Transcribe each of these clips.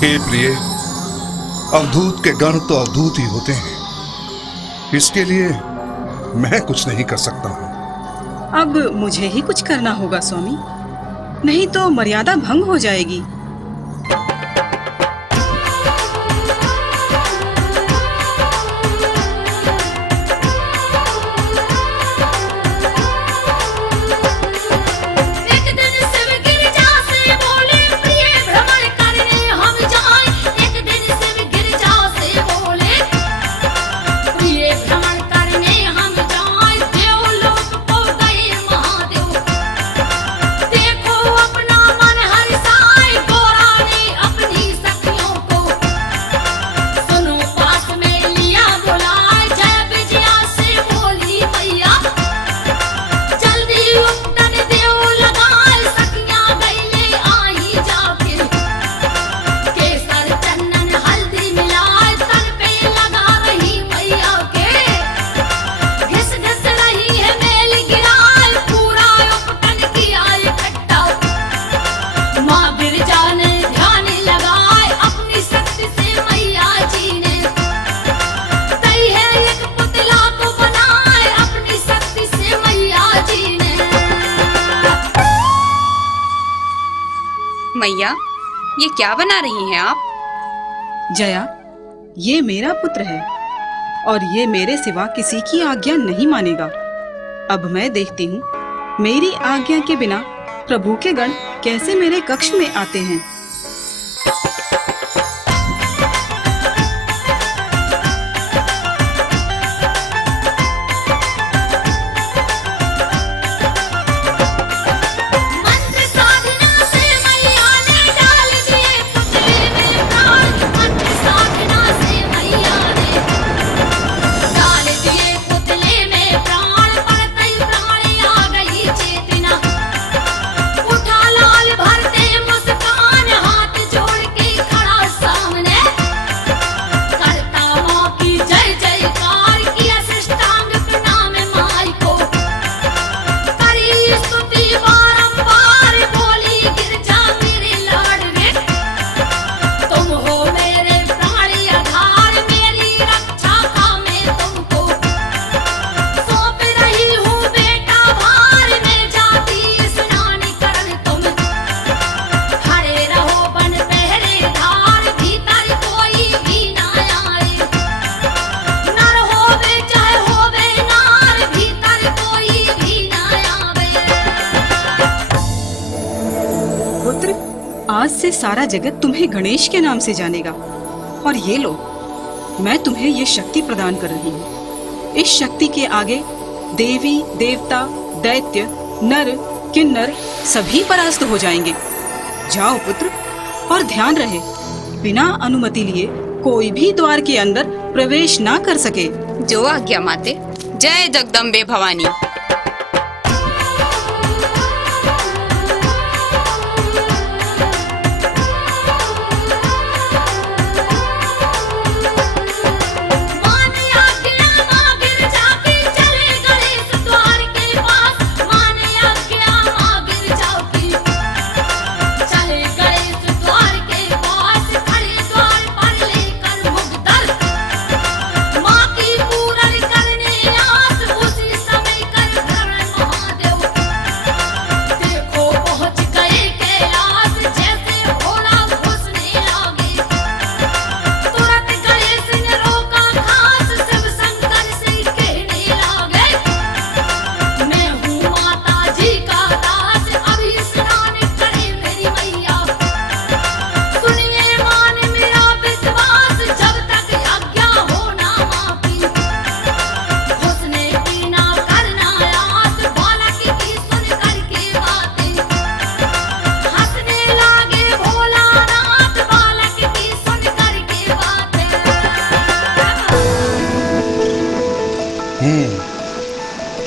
हे प्रिय, अवधूत के गण तो अवधूत ही होते हैं, इसके लिए मैं कुछ नहीं कर सकता हूँ। अब मुझे ही कुछ करना होगा स्वामी, नहीं तो मर्यादा भंग हो जाएगी। मैया, ये क्या बना रही हैं आप? जया, ये मेरा पुत्र है और ये मेरे सिवा किसी की आज्ञा नहीं मानेगा। अब मैं देखती हूँ मेरी आज्ञा के बिना प्रभु के गण कैसे मेरे कक्ष में आते हैं। उठा लाल भरते मुस्कान पुत्र, आज से सारा जगत तुम्हें गणेश के नाम से जानेगा। और ये लो, मैं तुम्हें ये शक्ति प्रदान कर रही हूँ। इस शक्ति के आगे देवी, देवता, दैत्य, नर, किन्नर सभी परास्त हो जाएंगे। जाओ पुत्र, और ध्यान रहे, बिना अनुमति लिए कोई भी द्वार के अंदर प्रवेश ना कर सके। जो आज्ञा माते। जय जगदम्बे भवानी।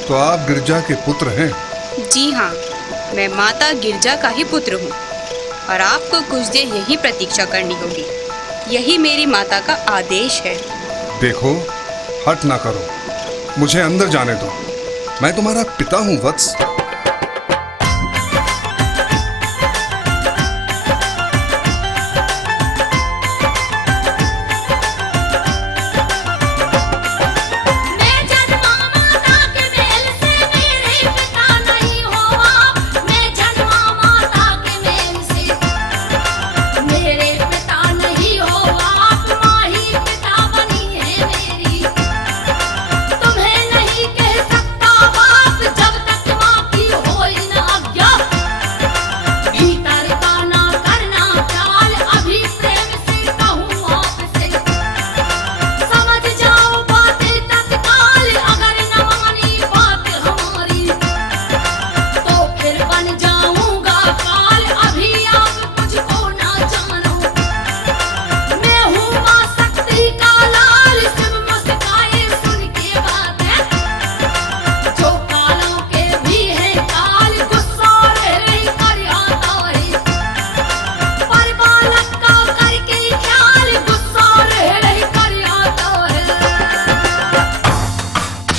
तो आप गिरजा के पुत्र हैं? जी हाँ, मैं माता गिरजा का ही पुत्र हूँ और आपको कुछ देर यही प्रतीक्षा करनी होगी। यही मेरी माता का आदेश है। देखो, हट ना करो, मुझे अंदर जाने दो। मैं तुम्हारा पिता हूँ वत्स।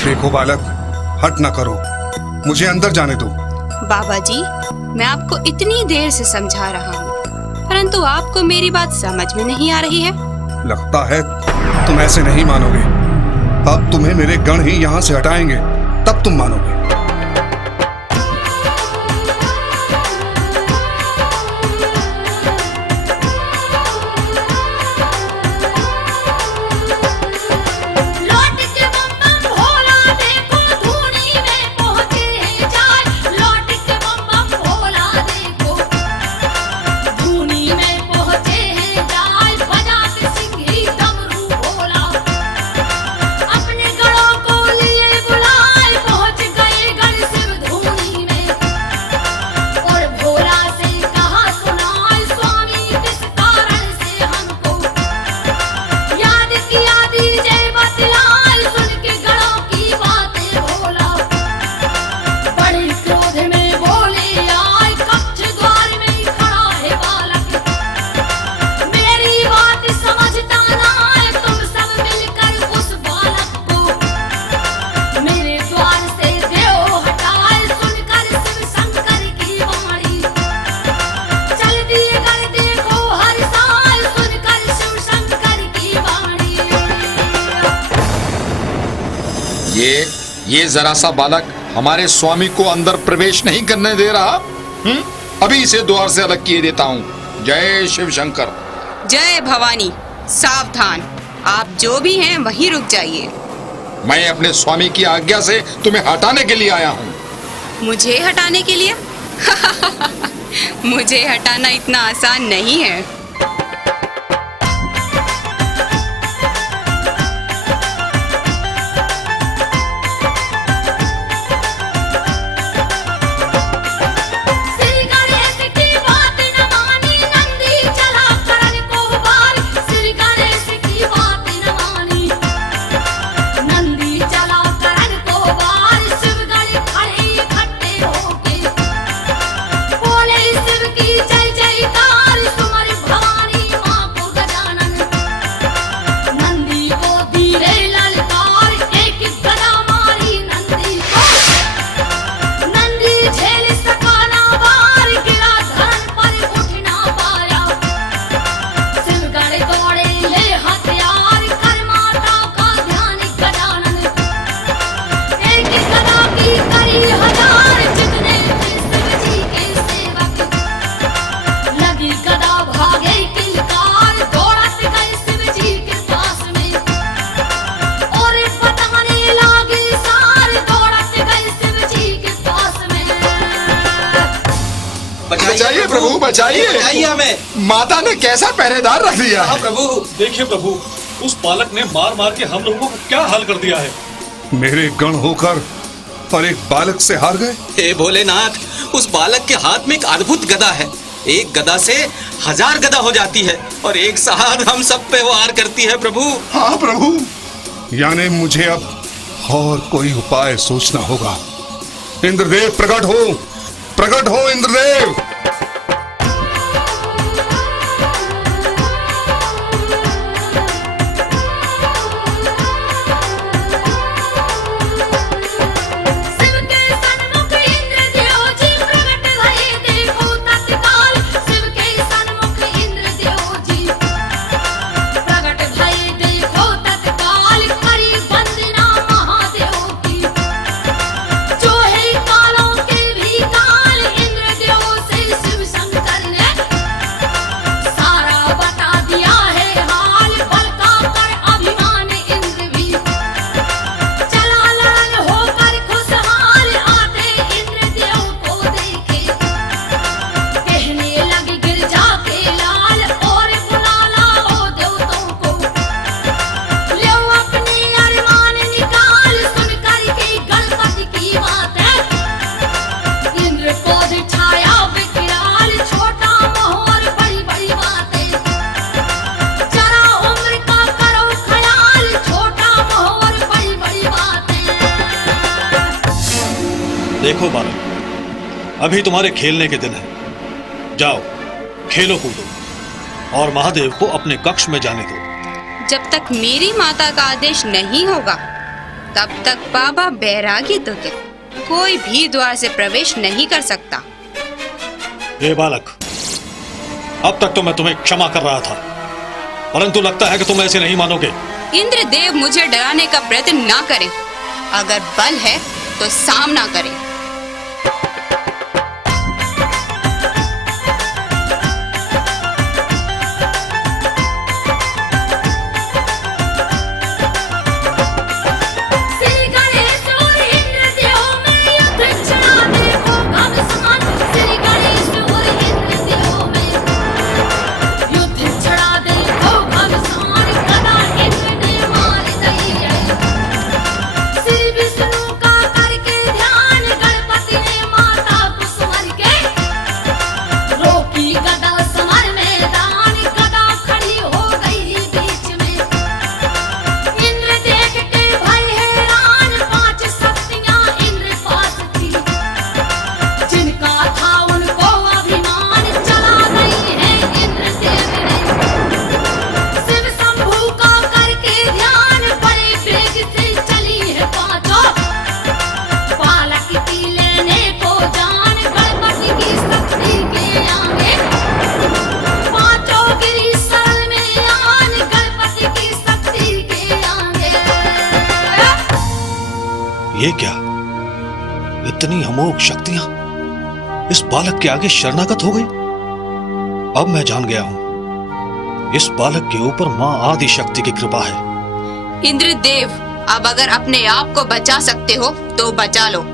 देखो बालक, हट ना करो, मुझे अंदर जाने दो। बाबा जी, मैं आपको इतनी देर से समझा रहा हूँ, परंतु आपको मेरी बात समझ में नहीं आ रही है। लगता है तुम ऐसे नहीं मानोगे। अब तुम्हें मेरे गण ही यहाँ से हटाएंगे, तब तुम मानोगे। ये जरा सा बालक हमारे स्वामी को अंदर प्रवेश नहीं करने दे रहा। अभी इसे द्वार से अलग किए देता हूँ। जय शिव शंकर। जय भवानी। सावधान, आप जो भी हैं वहीं रुक जाइए। मैं अपने स्वामी की आज्ञा से तुम्हें हटाने के लिए आया हूँ। मुझे हटाने के लिए? मुझे हटाना इतना आसान नहीं है। बचाइए प्रभु, बचाइए हमें। माता ने कैसा पहरेदार रख दिया है। प्रभु देखिए प्रभु, उस बालक ने मार मार के हम लोगों को क्या हाल कर दिया है। मेरे गण होकर और एक बालक से हार गए। हे भोलेनाथ, उस बालक के हाथ में एक अद्भुत गदा है। एक गदा से 1000 गदा हो जाती है और एक साथ हम सब पे वार करती है प्रभु। हाँ प्रभु, यानी मुझे अब और कोई उपाय सोचना होगा। इंद्रदेव प्रकट हो इंद्रदेव। देखो बालक, अभी तुम्हारे खेलने के दिन है। जाओ खेलो कूदो और महादेव को अपने कक्ष में जाने दो। जब तक मेरी माता का आदेश नहीं होगा तब तक बाबा बैरागी तो क्या, कोई भी द्वार से प्रवेश नहीं कर सकता। हे बालक, अब तक तो मैं तुम्हें क्षमा कर रहा था, परंतु लगता है कि तुम ऐसे नहीं मानोगे। इंद्रदेव मुझे डराने का प्रयत्न ना करें। अगर बल है तो सामना करें। ये क्या, इतनी अमोघ शक्तियां इस बालक के आगे शरणागत हो गई। अब मैं जान गया हूं, इस बालक के ऊपर मां आदि शक्ति की कृपा है। इंद्रदेव, अब अगर अपने आप को बचा सकते हो तो बचा लो।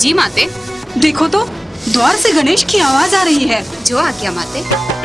जी माते। देखो तो, द्वार से गणेश की आवाज आ रही है। जो आज्ञा माते।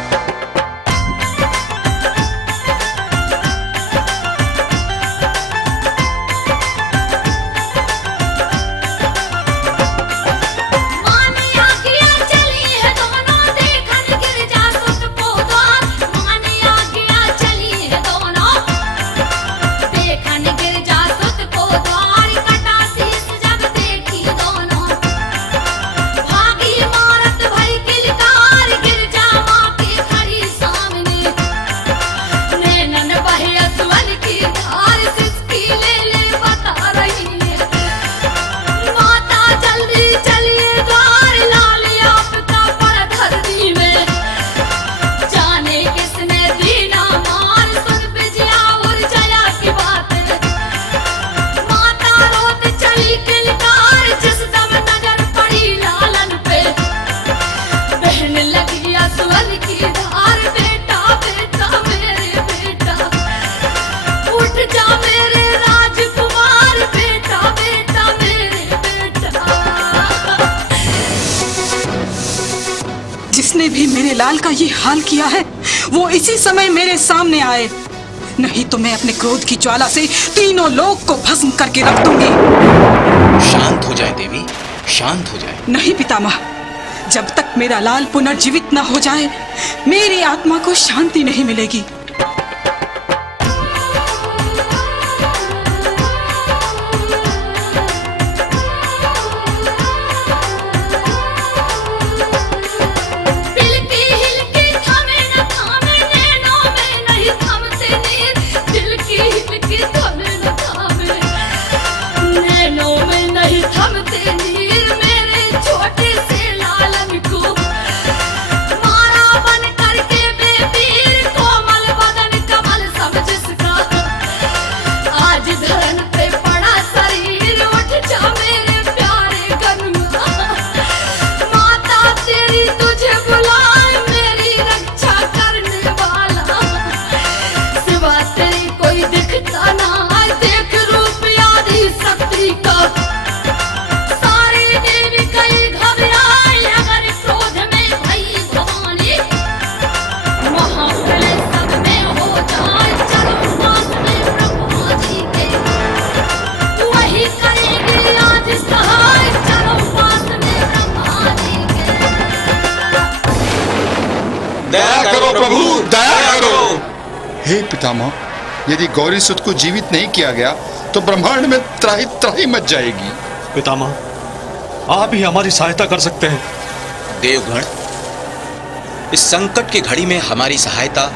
जिसने भी मेरे लाल का ये हाल किया है, वो इसी समय मेरे सामने आए, नहीं तो मैं अपने क्रोध की ज्वाला से तीनों लोक को भस्म करके रख दूंगी। शांत हो जाए देवी, शांत हो जाए। नहीं पितामह, जब तक मेरा लाल पुनर्जीवित न हो जाए, मेरी आत्मा को शांति नहीं मिलेगी। दया करो प्रभु, दया करो। हे पितामह, यदि गौरी सुत को जीवित नहीं किया गया तो ब्रह्मांड में त्राही त्राही मच जाएगी। पितामह, आप ही हमारी सहायता कर सकते हैं। देवगण, इस संकट की घड़ी में हमारी सहायता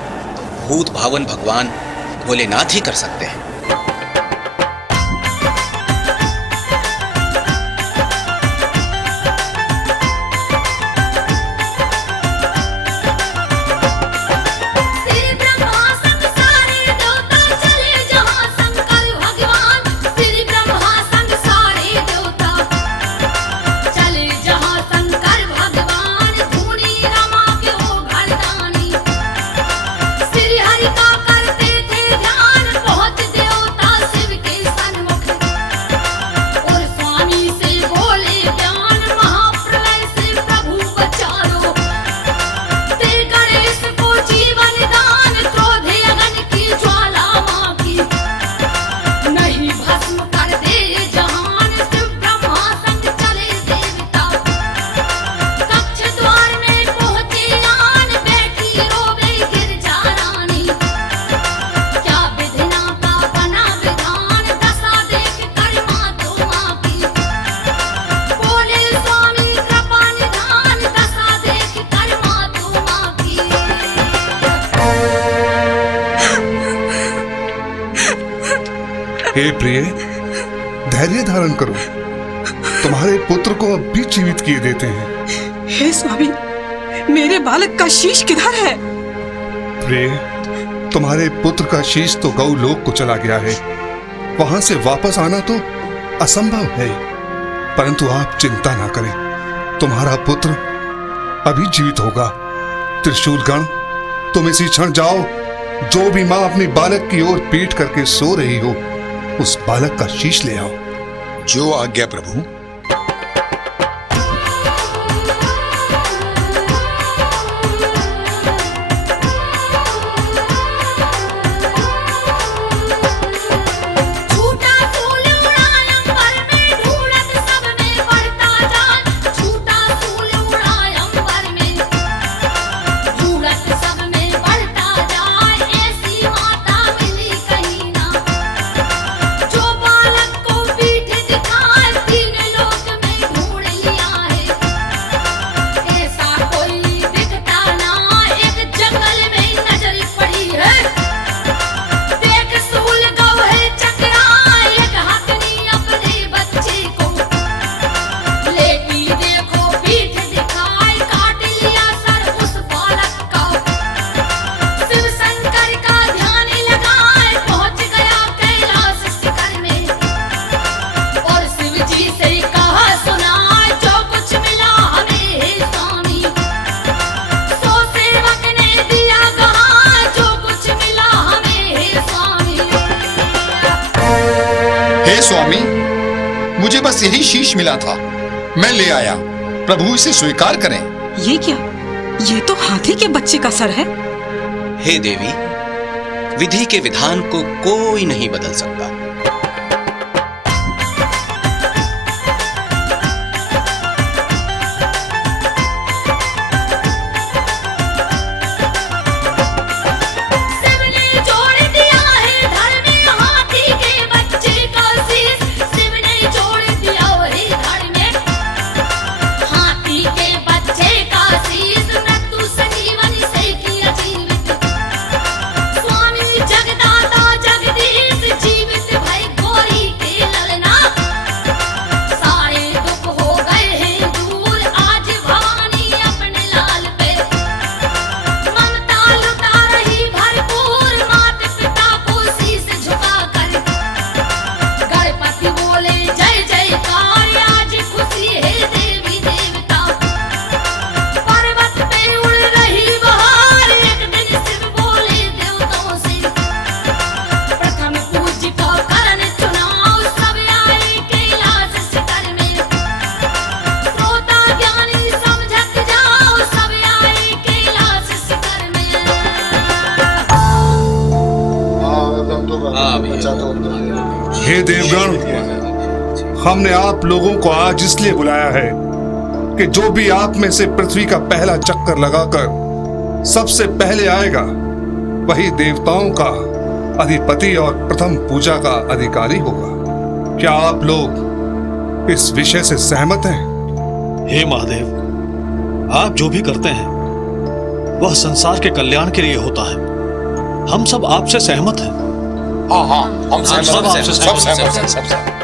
भूत भावन भगवान भोलेनाथ ही कर सकते हैं। हे प्रिय, धैर्य धारण करो, तुम्हारे पुत्र को अब भी जीवित किए देते हैं। हे स्वामी, मेरे बालक का शीश किधर है? प्रिय, तुम्हारे पुत्र का शीश तो गौलोक को चला गया है, वहां से वापस आना तो असंभव है। परंतु आप चिंता ना करें, तुम्हारा पुत्र अभी जीवित होगा। त्रिशूल गण, तुम इसी क्षण जाओ, जो भी मां अपनी बालक की ओर पीठ करके सो रही हो, उस बालक का शीश ले आओ। जो आज्ञा प्रभु। हे स्वामी, मुझे बस यही शीश मिला था, मैं ले आया। प्रभु इसे स्वीकार करें। ये क्या? ये तो हाथी के बच्चे का सर है। हे देवी, विधि के विधान को कोई नहीं बदल सकता। हे देवगण, हमने आप लोगों को आज इसलिए बुलाया है कि जो भी आप में से पृथ्वी का पहला चक्कर लगाकर सबसे पहले आएगा, वही देवताओं का अधिपति और प्रथम पूजा का अधिकारी होगा। क्या आप लोग इस विषय से सहमत हैं? हे महादेव, आप जो भी करते हैं वह संसार के कल्याण के लिए होता है। हम सब आपसे सहमत हैं। हाँ, हम सब सहमत हैं।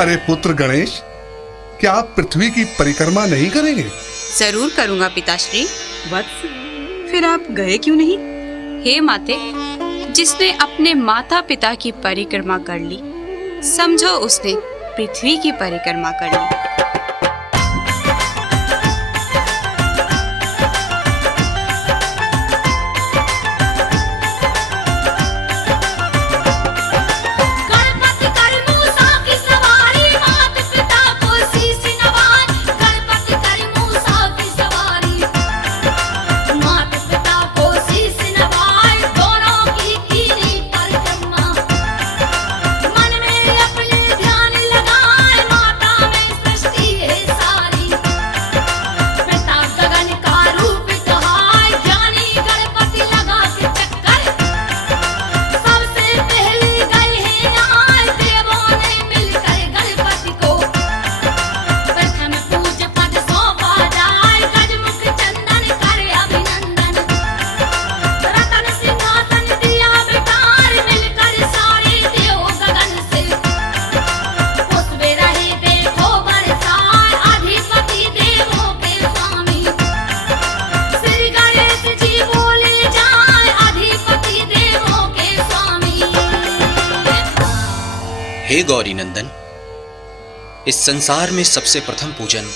अरे पुत्र गणेश, क्या आप पृथ्वी की परिक्रमा नहीं करेंगे? जरूर करूंगा पिताश्री। वत्स, फिर आप गए क्यों नहीं? हे माते, जिसने अपने माता पिता की परिक्रमा कर ली, समझो उसने पृथ्वी की परिक्रमा कर ली। हे गौरी नंदन, इस संसार में सबसे प्रथम पूजन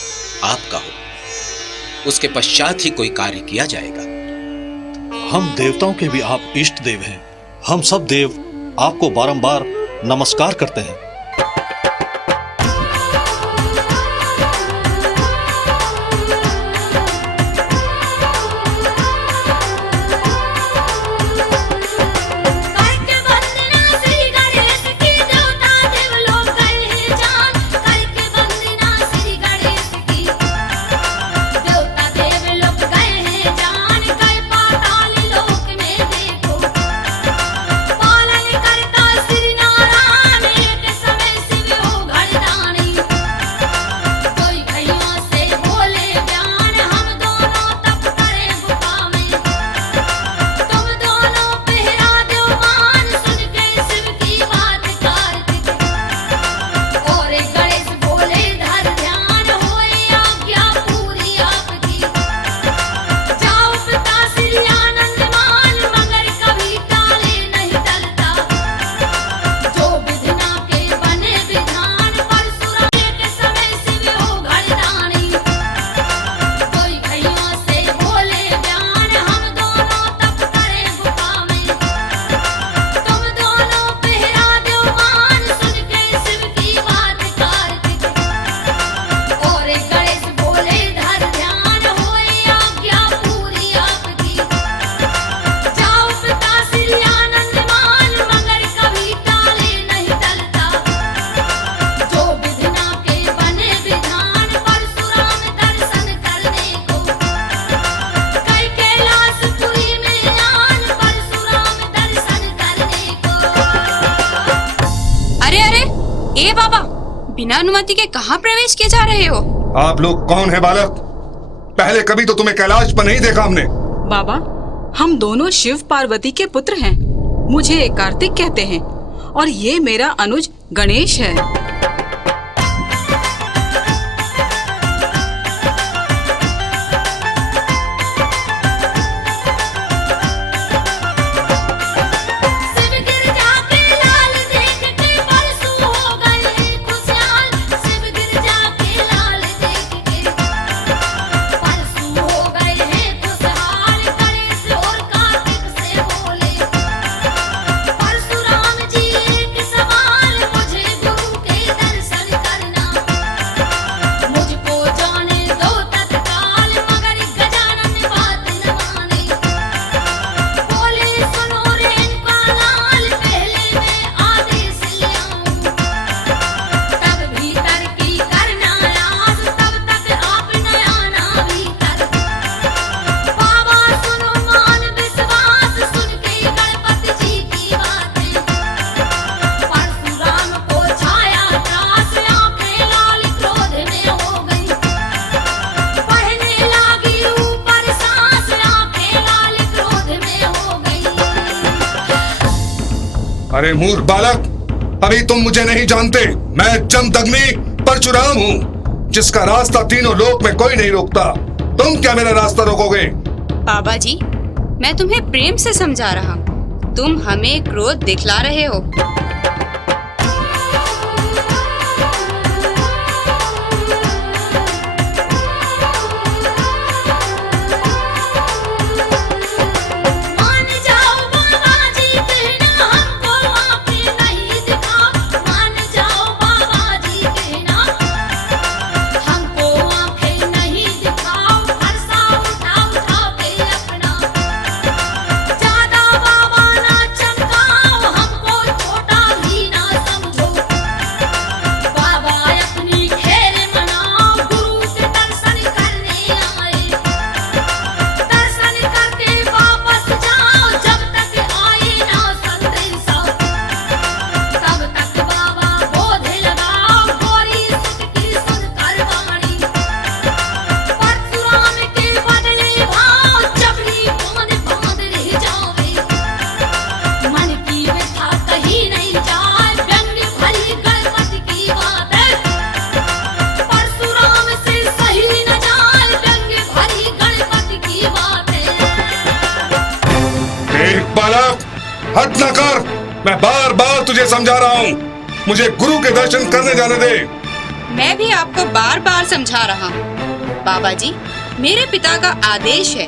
आपका हो, उसके पश्चात ही कोई कार्य किया जाएगा। हम देवताओं के भी आप इष्ट देव हैं। हम सब देव आपको बारंबार नमस्कार करते हैं। बिना अनुमति के कहाँ प्रवेश किए जा रहे हो? आप लोग कौन है बालक? पहले कभी तो तुम्हें कैलाश पर नहीं देखा हमने। बाबा, हम दोनों शिव पार्वती के पुत्र हैं। मुझे कार्तिक कहते हैं और ये मेरा अनुज गणेश है। अरे मूर्ख बालक, अभी तुम मुझे नहीं जानते। मैं जमदग्नि परशुराम हूँ, जिसका रास्ता तीनों लोक में कोई नहीं रोकता। तुम क्या मेरा रास्ता रोकोगे? बाबा जी, मैं तुम्हें प्रेम से समझा रहा हूँ, तुम हमें क्रोध दिखला रहे हो। हद न कर, मैं बार बार तुझे समझा रहा हूँ, मुझे गुरु के दर्शन करने जाने दे। मैं भी आपको बार बार समझा रहा हूँ। बाबा जी, मेरे पिता का आदेश है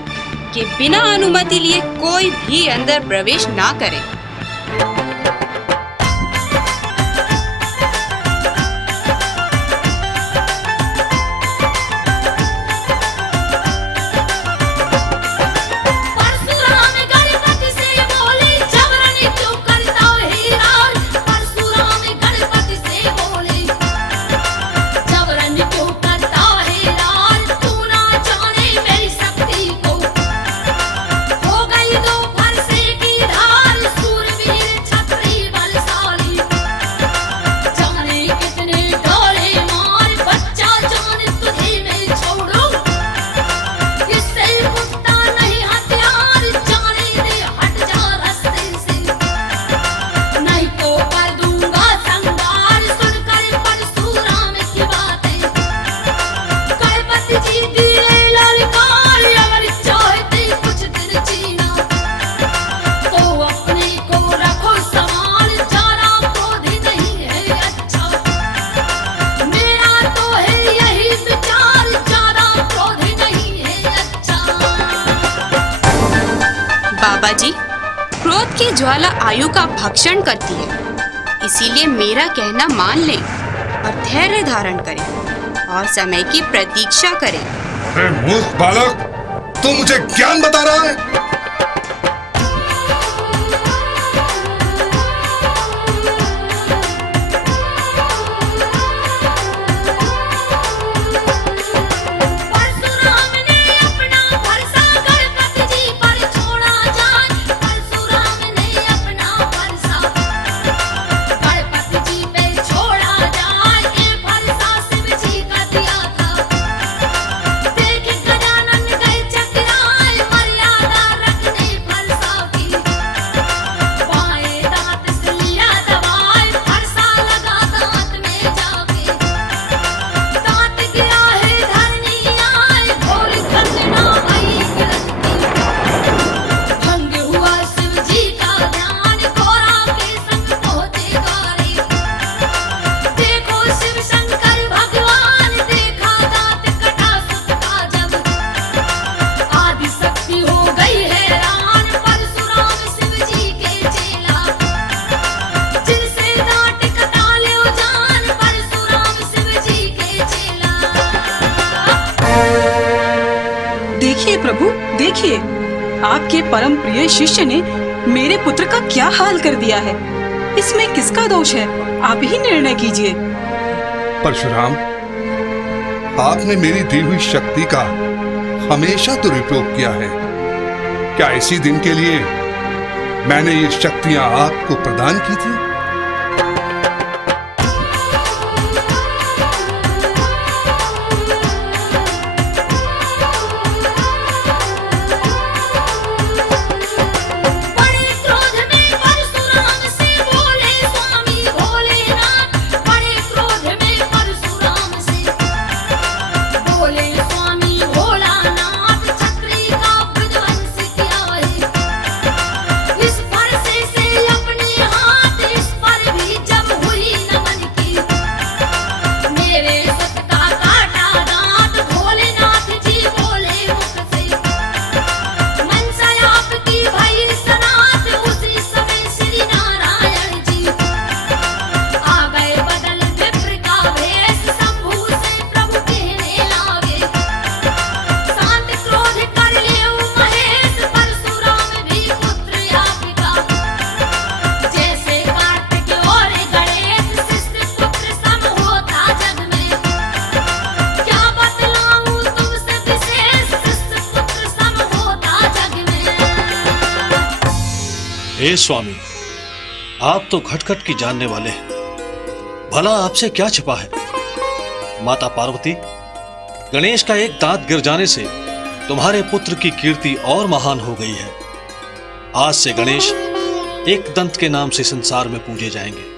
कि बिना अनुमति लिए कोई भी अंदर प्रवेश ना करे। बाबा जी, क्रोध की ज्वाला आयु का भक्षण करती है, इसीलिए मेरा कहना मान लें और धैर्य धारण करें और समय की प्रतीक्षा करें। अरे मूर्ख बालक, तू मुझे ज्ञान बता रहा है? देखिए, आपके परम प्रिय शिष्य ने मेरे पुत्र का क्या हाल कर दिया है। इसमें किसका दोष है? आप ही निर्णय कीजिए। परशुराम, आपने मेरी दी हुई शक्ति का हमेशा दुरुपयोग किया है। क्या इसी दिन के लिए मैंने ये शक्तियां आपको प्रदान की थी? हे स्वामी, आप तो खटखट की जानने वाले हैं। भला आपसे क्या छिपा है? माता पार्वती, गणेश का एक दांत गिर जाने से तुम्हारे पुत्र की कीर्ति और महान हो गई है। आज से गणेश एक दंत के नाम से संसार में पूजे जाएंगे।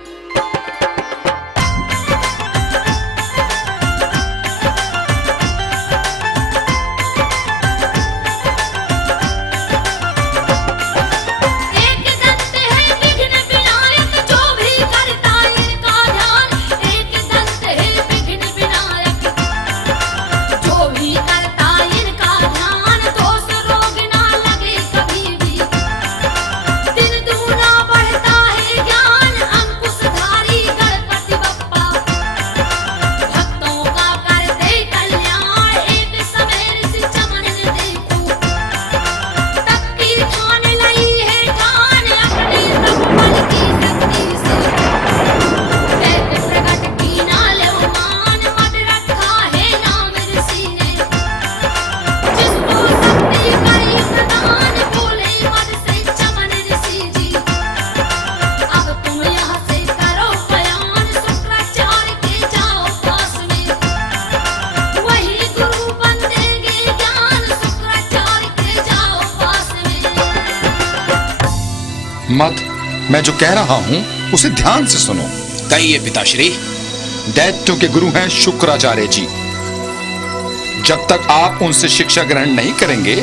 मत, मैं जो कह रहा हूं उसे ध्यान से सुनो। कहिए पिताश्री। दैत्यों के गुरु हैं शुक्राचार्य जी। जब तक आप उनसे शिक्षा ग्रहण नहीं करेंगे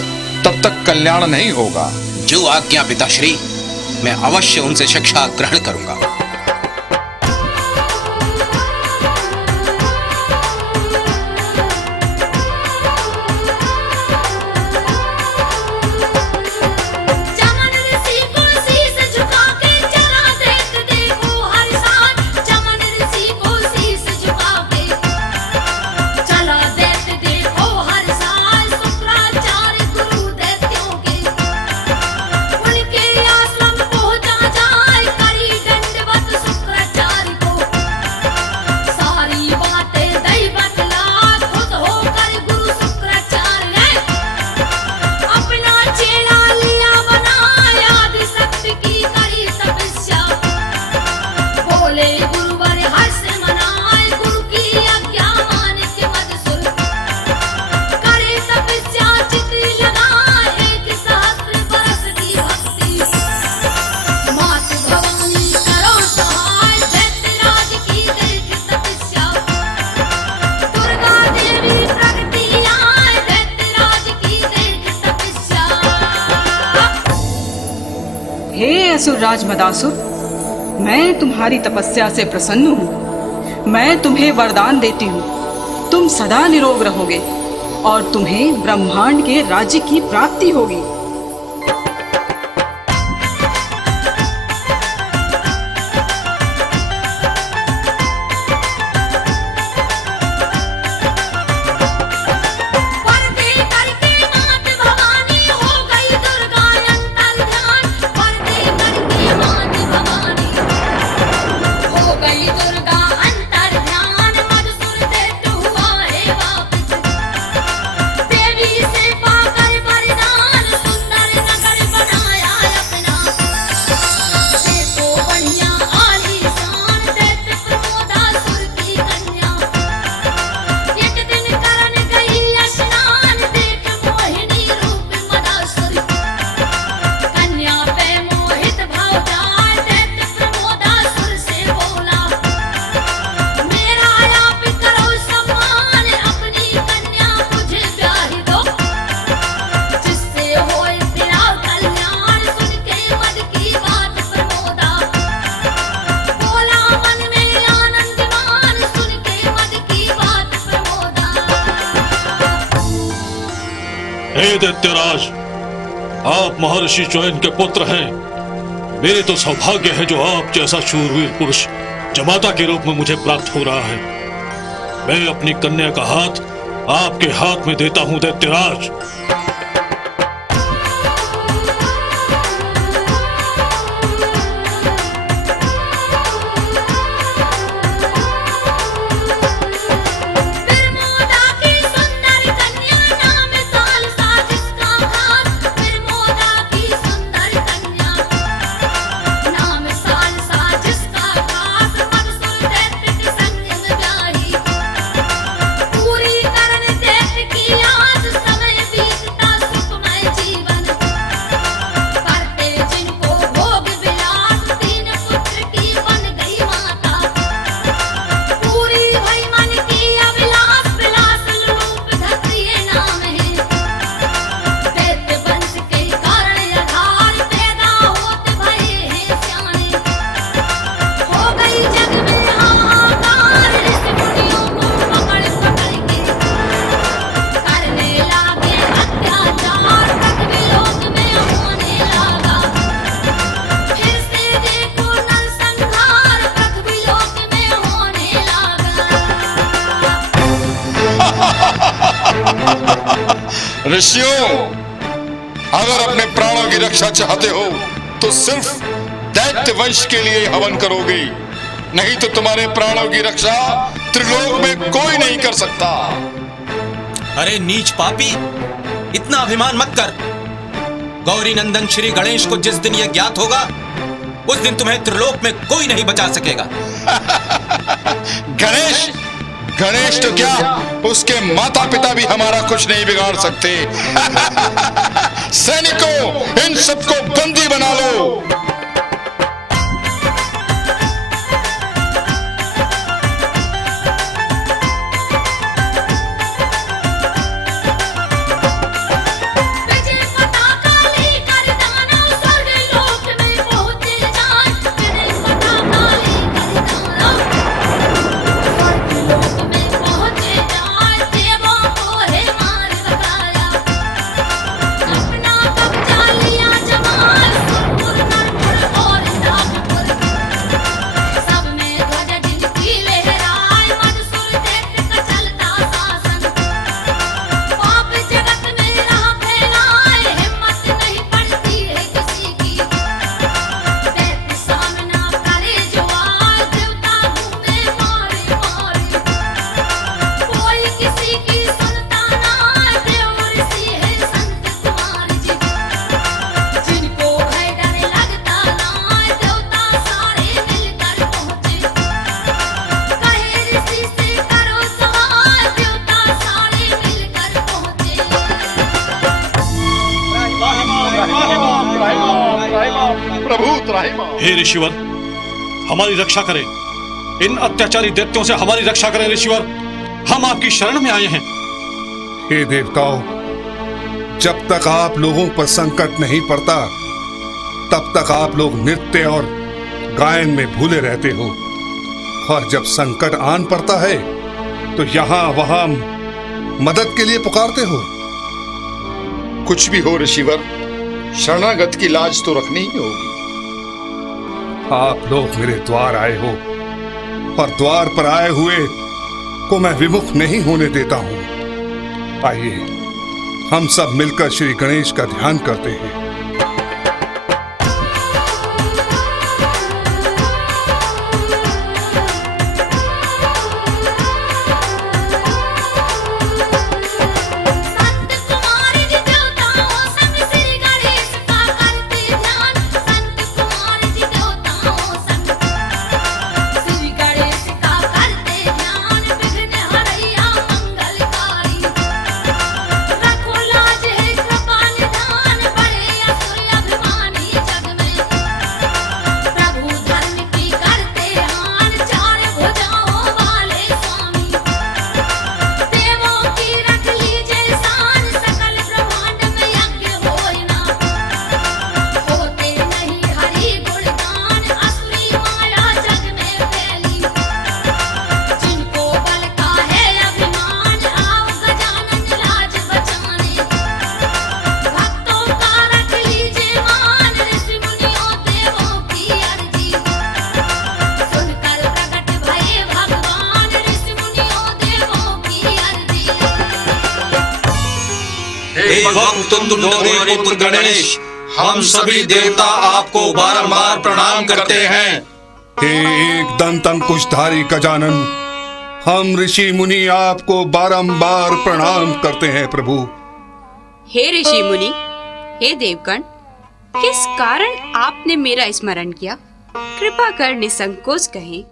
तब तक कल्याण नहीं होगा। जो आज्ञा पिताश्री, मैं अवश्य उनसे शिक्षा ग्रहण करूंगा। हे असुरराज मदासुर, मैं तुम्हारी तपस्या से प्रसन्न हूँ। मैं तुम्हें वरदान देती हूँ, तुम सदा निरोग रहोगे और तुम्हें ब्रह्मांड के राज्य की प्राप्ति होगी। पर्दे करके मात भवानी हो हे दैत्यराज, आप महर्षि च्वयन के पुत्र हैं। मेरे तो सौभाग्य है जो आप जैसा शूरवीर पुरुष जमाता के रूप में मुझे प्राप्त हो रहा है। मैं अपनी कन्या का हाथ आपके हाथ में देता हूं दैत्यराज। ऋषियों, अगर अपने प्राणों की रक्षा चाहते हो तो सिर्फ दैत्य वंश के लिए हवन करोगे, नहीं तो तुम्हारे प्राणों की रक्षा त्रिलोक में कोई नहीं कर सकता। अरे नीच पापी, इतना अभिमान मत कर। गौरी नंदन श्री गणेश को जिस दिन यह ज्ञात होगा, उस दिन तुम्हें त्रिलोक में कोई नहीं बचा सकेगा। गणेश गणेश तो क्या, उसके माता पिता भी हमारा कुछ नहीं बिगाड़ सकते। सैनिकों, इन सबको बंदी बना लो। हे ऋषिवर, हमारी रक्षा करें। इन अत्याचारी दैत्यों से हमारी रक्षा करें ऋषिवर, हम आपकी शरण में आए हैं। हे देवताओं, जब तक आप लोगों पर संकट नहीं पड़ता तब तक आप लोग नृत्य और गायन में भूले रहते हो, और जब संकट आन पड़ता है तो यहाँ वहां मदद के लिए पुकारते हो। कुछ भी हो ऋषिवर, शरणागत की लाज तो रखनी ही होगी। आप लोग मेरे द्वार आए हो, और द्वार पर आए हुए को मैं विमुख नहीं होने देता हूं। आइए हम सब मिलकर श्री गणेश का ध्यान करते हैं। रखो लाज है कृपा निधान, बड़े वक्त तुम गौरी पुत्र गणेश, हम सभी देवता आपको बारंबार प्रणाम करते हैं। हे एक दंत अंकुशधारी गजानन, हम ऋषि मुनि आपको बारंबार प्रणाम करते हैं प्रभु। हे ऋषि मुनि, हे देवगण, किस कारण आपने मेरा स्मरण किया? कृपा कर निसंकोच कहें।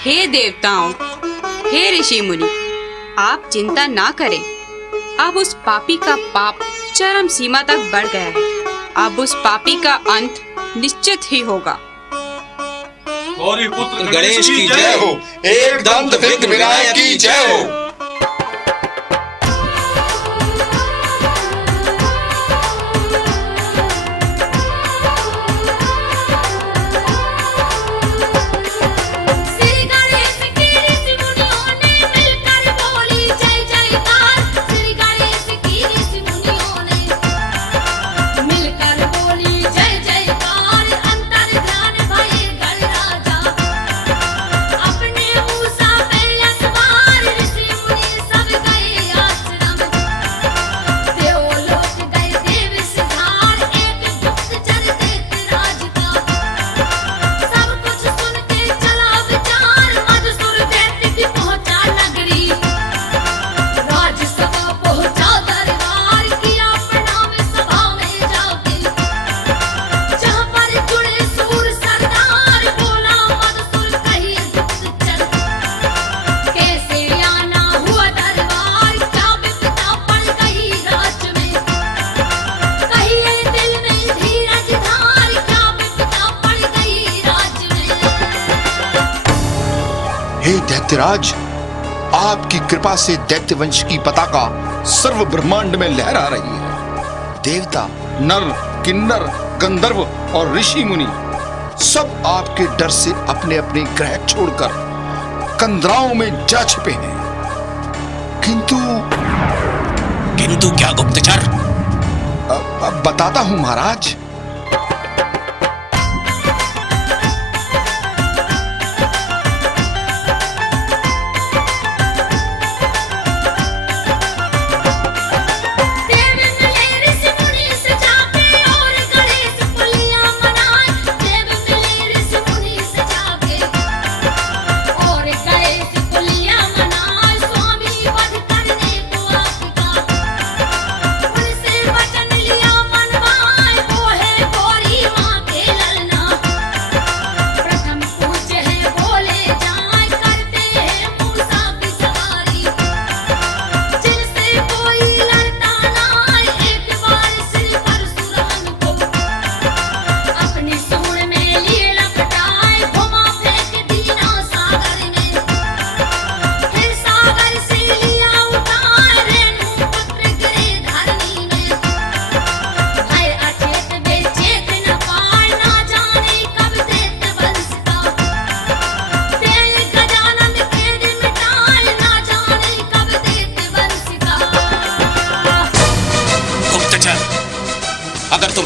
हे देवताओं, हे ऋषि मुनि, आप चिंता ना करें। अब उस पापी का पाप चरम सीमा तक बढ़ गया है। अब उस पापी का अंत निश्चित ही होगा। गौरी पुत्र गणेश की जय हो। एक दंत विघ्न विनायक की जय हो। हे दैत्यराज, आपकी कृपा से दैत्य वंश की पताका सर्व ब्रह्मांड में लहरा रही है। देवता, नर, किन्नर, गंधर्व और ऋषि मुनि सब आपके डर से अपने अपने ग्रह छोड़कर कंदराओं में जा छिपे हैं। किंतु क्या गुप्तचर? अब बताता हूं महाराज।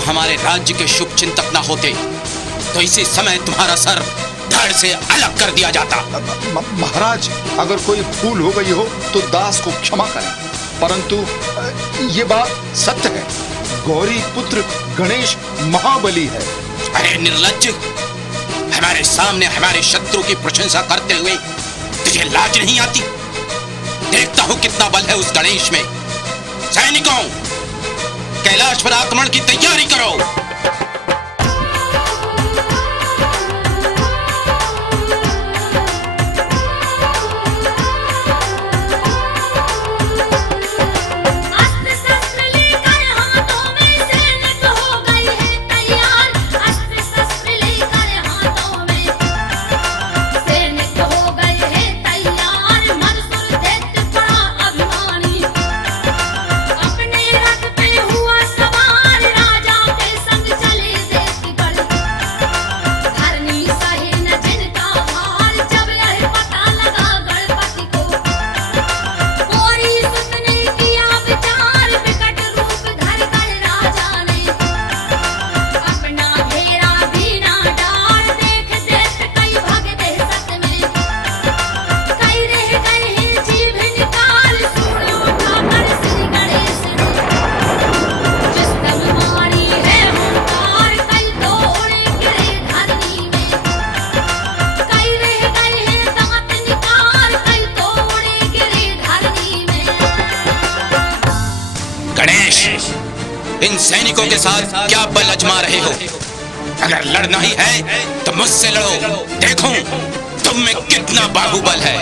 हमारे राज्य के शुभ चिंतक न होते तो इसी समय तुम्हारा सर धड़ से अलग कर दिया जाता। महाराज, अगर कोई भूल हो गई हो तो दास को क्षमा करें, परंतु ये बात सत्य है। गौरी पुत्र गणेश महाबली है। अरे निर्लज्ज, हमारे सामने हमारे शत्रु की प्रशंसा करते हुए तुझे लाज नहीं आती? देखता हूं कितना बल है उस गणेश में। सैनिकों, कैलाश पर आक्रमण की तैयारी करो। इन सैनिकों के साथ क्या बल आजमा रहे हो? अगर लड़ना ही है तो मुझसे लड़ो, देखूं तुम में कितना बाहुबल है।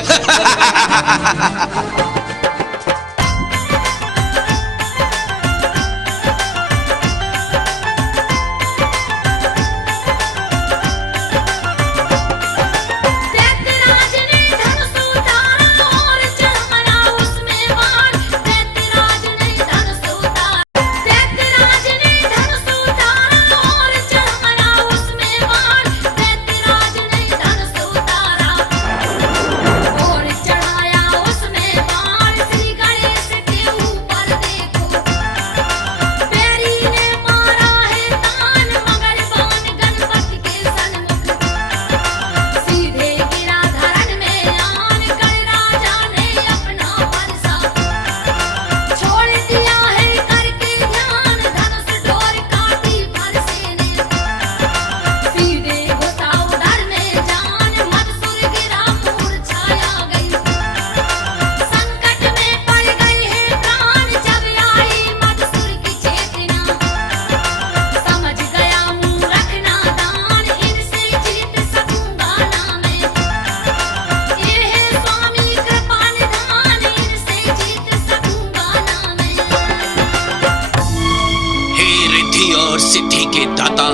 और सिद्धि के दाता,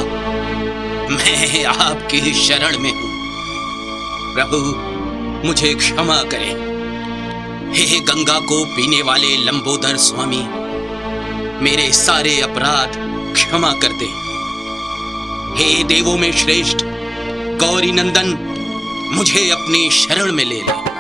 मैं आपकी शरण में हूं। प्रभु मुझे क्षमा करें। हे गंगा को पीने वाले लंबोदर स्वामी, मेरे सारे अपराध क्षमा कर दे। हे देवों में श्रेष्ठ गौरी नंदन, मुझे अपनी शरण में ले ले।